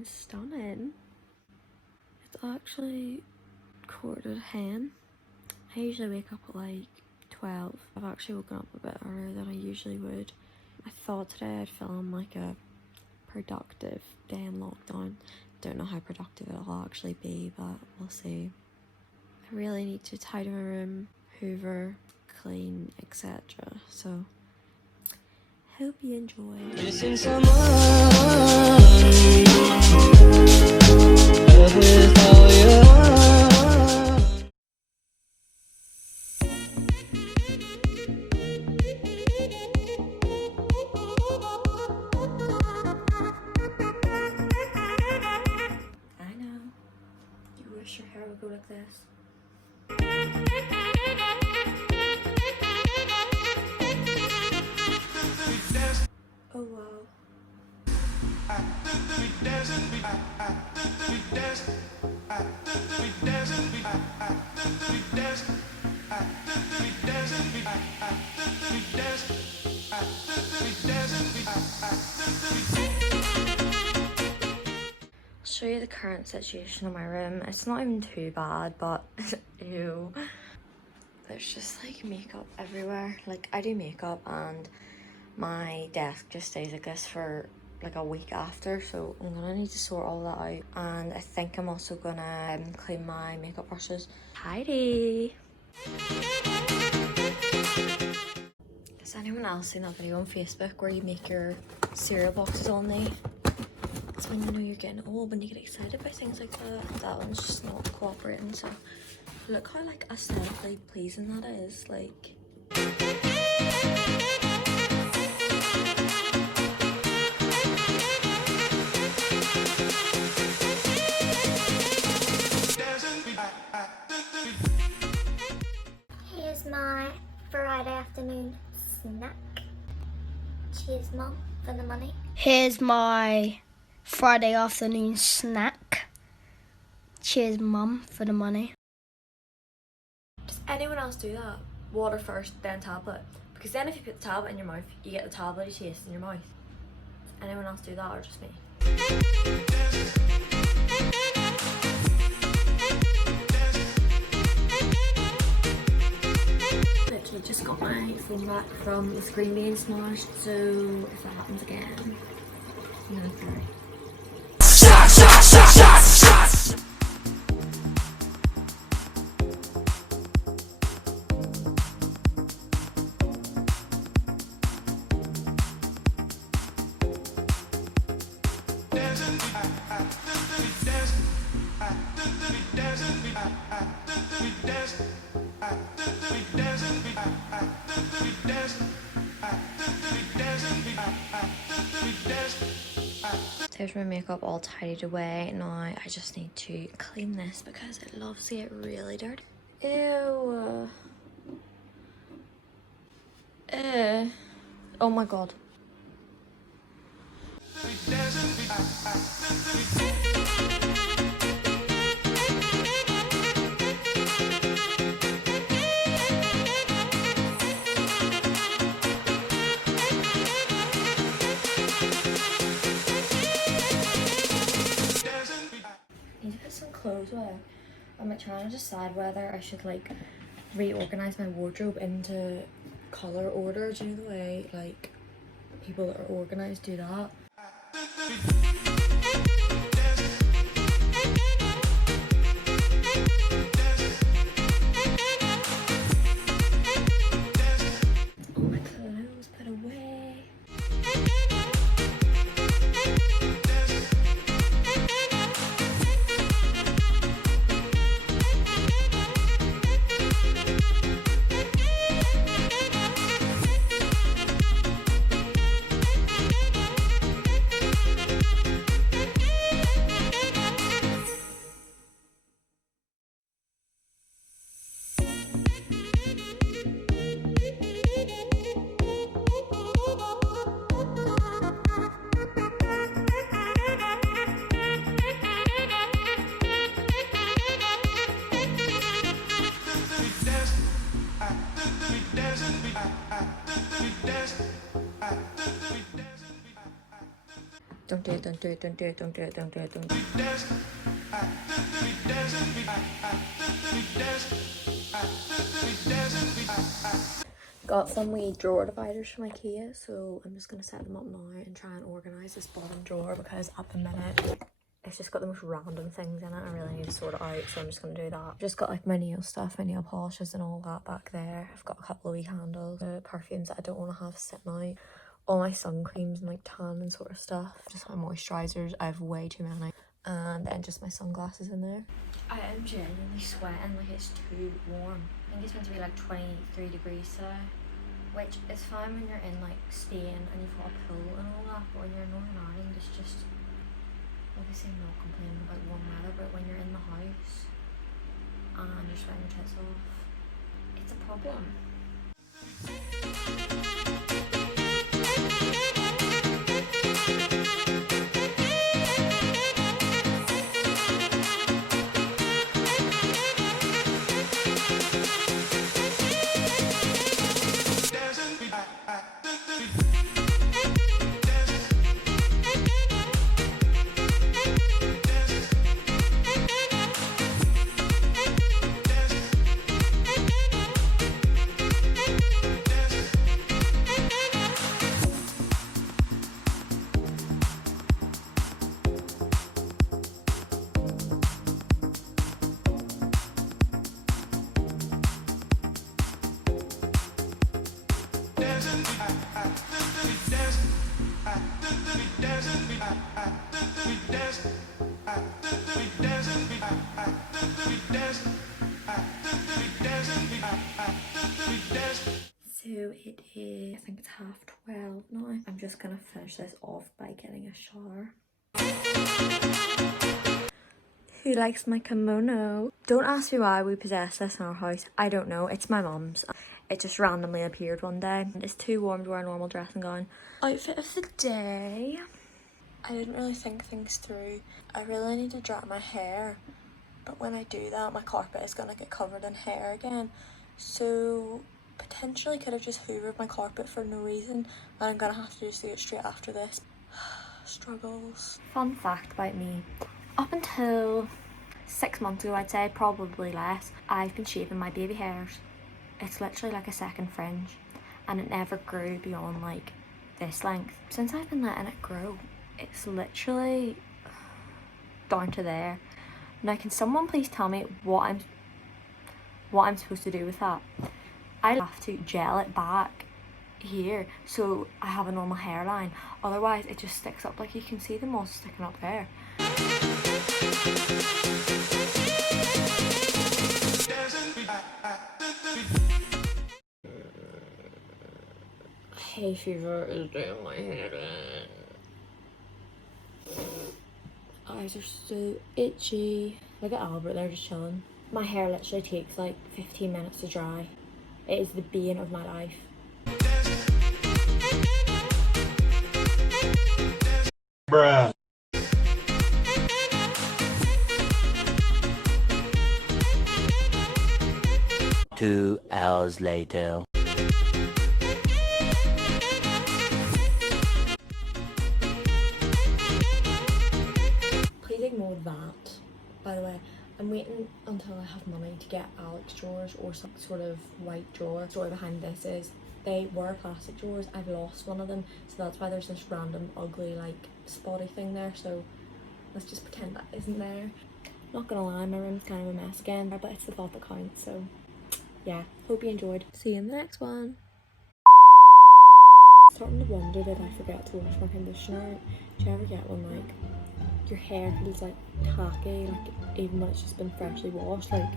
looking stunning. It's actually 10:15. I usually wake up at like 12. I've actually woken up a bit earlier than I usually would. I thought today I'd film like a productive day in lockdown. Don't know how productive it'll actually be, but we'll see. I really need to tidy my room, hoover, clean, etc. So hope you enjoy. Missing someone with all your heart. I know. You wish your hair would go like this. Oh wow. I'll show you the current situation in my room. It's not even too bad, but ew. There's just like makeup everywhere. Like I do makeup and my desk just stays like this for like a week after, so I'm gonna need to sort all that out. And I think I'm also gonna clean my makeup brushes. Tidy. Has anyone else seen that video on Facebook where you make your cereal boxes all day? It's when you know you're getting old, when you get excited by things like that. That one's just not cooperating, so look how like aesthetically pleasing that is. Like here's my Friday afternoon snack. Cheers, Mum, for the money. Here's my Friday afternoon snack. Cheers, Mum, for the money. does anyone else do that? Water first, then tablet. Because then if you put the tablet in your mouth, you get the tablety taste in your mouth. Does anyone else do that or just me? Literally just got my phone back from the screen being smashed, so if that happens again, I'm gonna cry. There's my makeup all tidied away. Now I just need to clean this because it loves to get really dirty. Ew. Oh my god. Clothes away. I'm like trying to decide whether I should like reorganize my wardrobe into color order. Do you know the way like people that are organized do that? All my clothes put away. Don't do it, don't do it, don't do it, don't do it, don't do it, don't do it. Got some wee drawer dividers from IKEA, so I'm just gonna set them up now and try and organise this bottom drawer because at the minute it's just got the most random things in it. I really need to sort it out, so I'm just gonna do that. Just got like my nail stuff, my nail polishes and all that back there. I've got a couple of wee candles, perfumes that I don't want to have sitting out, all my sun creams and like tan and sort of stuff. Just my moisturisers, I have way too many. And then just my sunglasses in there. I am genuinely sweating, like it's too warm. I think it's meant to be like 23 degrees today, which is fine when you're in like Spain and you've got a pool and all that, but when you're in Northern Ireland it's just, obviously I'm not complaining about warm weather, but when you're in the house and you're sweating your tits off, it's a problem. So it is, I think it's 12:30 now. I'm just gonna finish this off by getting a shower. Who likes my kimono? Don't ask me why we possess this in our house. I don't know. It's my mum's. It just randomly appeared one day. It's too warm to wear a normal dressing gown. Outfit of the day. I didn't really think things through. I really need to dry my hair, but when I do that my carpet is gonna get covered in hair again, so potentially could have just hoovered my carpet for no reason, and I'm gonna have to just do it straight after this. Struggles. Fun fact about me, up until 6 months ago, I'd say, probably less, I've been shaving my baby hairs. It's literally like a second fringe, and it never grew beyond like this length. Since I've been letting it grow, it's literally down to there. Now can someone please tell me what I'm supposed to do with that? I have to gel it back here so I have a normal hairline, otherwise it just sticks up. Like you can see the moss sticking up there. Hay fever is doing my head in. Eyes are so itchy. Look at Albert, they're just chilling. My hair literally takes like 15 minutes to dry. It is the bane of my life. Bruh. 2 hours later. Please ignore that. By the way, I'm waiting until I have money to get Alex drawers or some sort of white drawer. The story behind this is they were plastic drawers. I've lost one of them, so that's why there's this random ugly like spotty thing there. So let's just pretend that isn't there. Not gonna lie, my room's kind of a mess again, but it's the thought that counts. So yeah, hope you enjoyed. See you in the next one. Starting to wonder, did I forget to wash my conditioner? Do you ever get one like your hair feels like tacky, like even when it's just been freshly washed? Like,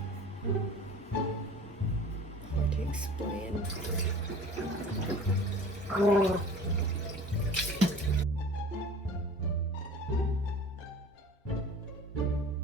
hard to explain.